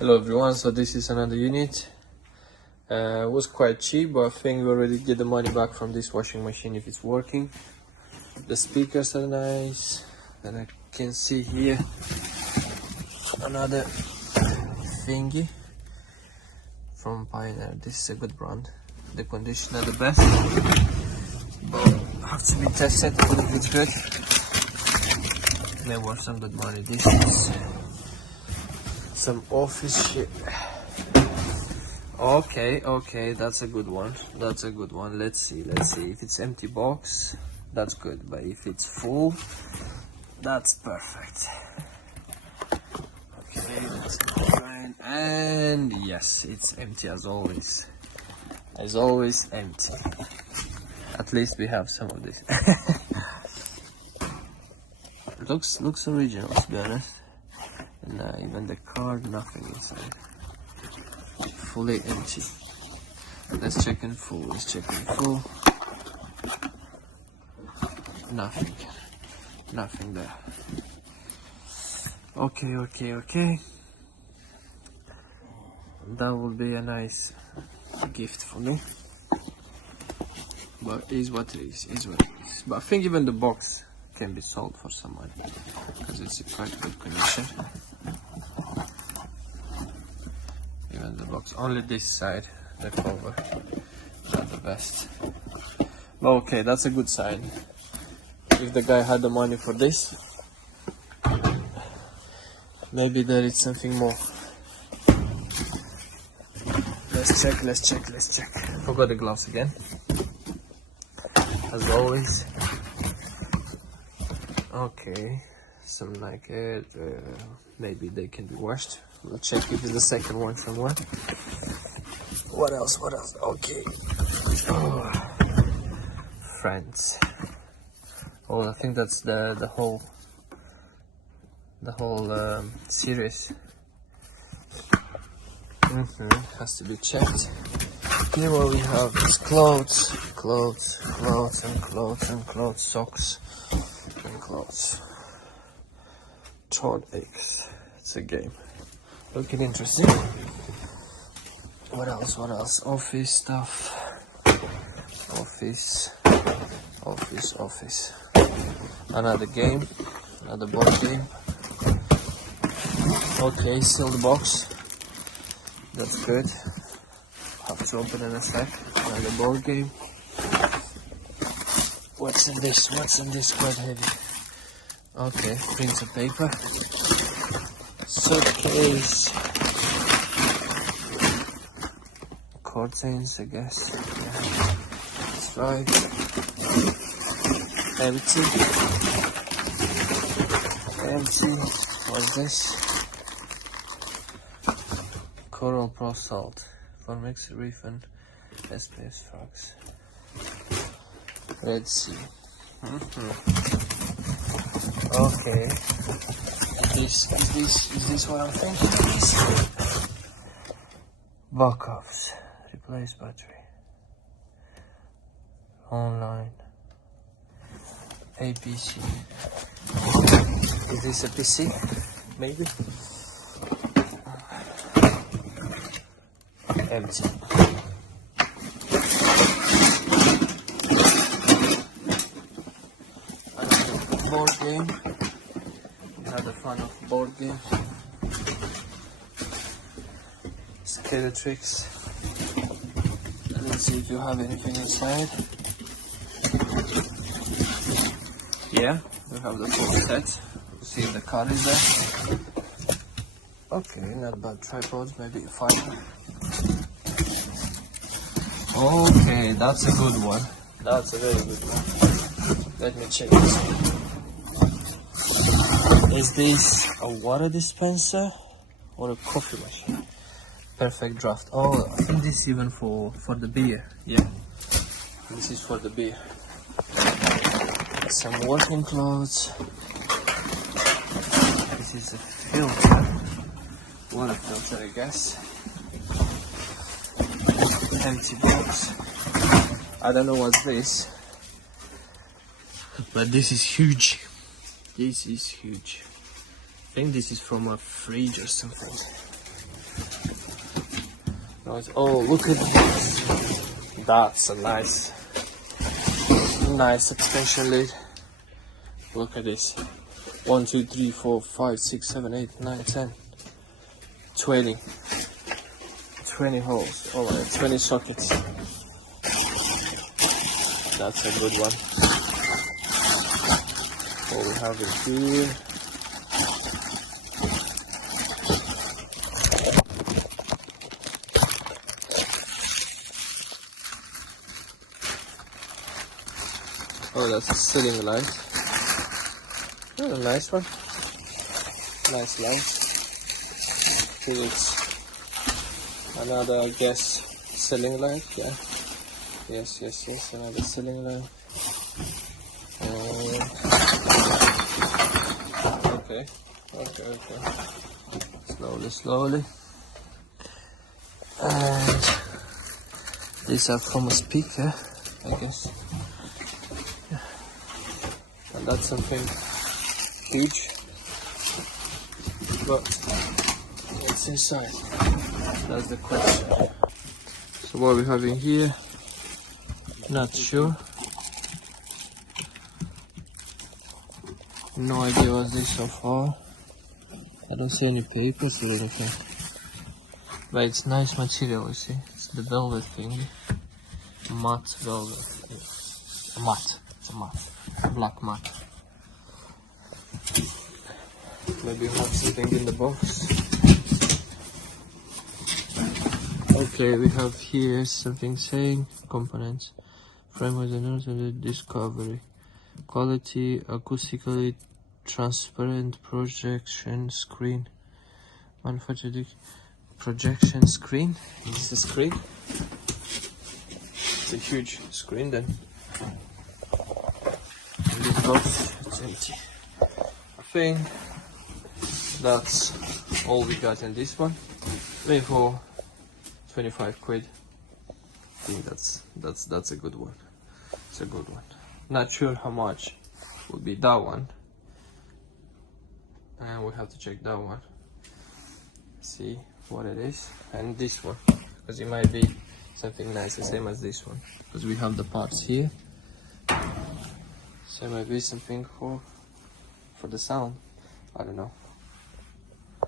Hello everyone, so this is another unit. It was quite cheap, but I think we already get the money back from this washing machine if it's working. The speakers are nice, and I can see here another thingy from Pioneer. This is a good brand. The conditioner the best, but have to be tested if it's good. May worth some good money. This is some office shit. Okay, that's a good one. Let's see if it's empty box, that's good, but if it's full, that's perfect. Okay, let's try and yes, it's empty as always empty. At least we have some of this. looks original, to be honest. And even the card, nothing inside. Fully empty. Let's check in full. Nothing there. Okay. That will be a nice gift for me. But is what it is. But I think even the box can be sold for some money because it's a quite good condition. Even the box, only this side, the cover, not the best. But okay, that's a good sign. If the guy had the money for this, maybe there is something more. Let's check. Forgot the gloves again, as always. Okay, some like it. Maybe they can be washed. We'll check if it's the second one somewhere. What else? Okay. Oh, friends. Oh, I think that's the whole series. Has to be checked. Here what we have is clothes, socks, and clothes. Chord X. It's a game. Looking interesting. What else? Office stuff. Office. Another game. Another board game. Okay, still the box. That's good. Have to open in a sec. Another board game. What's in this? Quite heavy. Okay, prints of paper. Suitcase. Curtains, I guess. Yeah. That's right. Empty. What's this? Coral Pro Salt for mixed reef and SPS frogs. Red Sea. Okay. Is this what I'm thinking? Backups. Replace battery. Online. APC. Is this a PC? Maybe? Empty. Another board game. Another fun of board game. Scary tricks. Let's see if you have anything inside. Yeah, we have the full set. See if the card is there. Okay, not bad. Tripods, maybe 5. Okay, that's a good one. That's a very good one. Let me check this one. Is this a water dispenser or a coffee machine? Perfect draft. Oh, I think this is even for the beer. Yeah, this is for the beer. Some working clothes. This is a filter. Water filter, I guess. Empty box. I don't know what's this, but this is huge. I think this is from a fridge or something. noise. Oh, look at this. That's a nice extension lead. Look at this. 1, 2, 3, 4, 5, 6, 7, 8, 9, 10, 20 holes. Oh my, 20 sockets. That's a good one. What we have in here. Oh, that's a ceiling light. Oh, a nice one. Nice light. It's another, I guess, ceiling light. Yeah. Yes. Another ceiling light. Okay. Slowly. And these are from a speaker, I guess. Yeah. And that's something huge. But what's inside? That's the question. So what we have in here? Not sure. No idea what's this so far. I don't see any papers or anything. But it's nice material, you see. It's the velvet thing. Matte velvet. It's a matte. Black matte. Maybe you have something in the box. Okay, we have here something saying components. Frame was announced in the discovery. Quality, acoustically transparent projection screen. Manufactured projection screen. This is a screen. It's a huge screen then. And this box, it's empty. I think that's all we got in this one. Maybe for 25 quid. I think that's a good one. It's a good one. Not sure how much would be that one. And we have to check that one. See what it is. And this one. Because it might be something nice, the same as this one. Because we have the parts here. So it might be something for the sound. I don't know.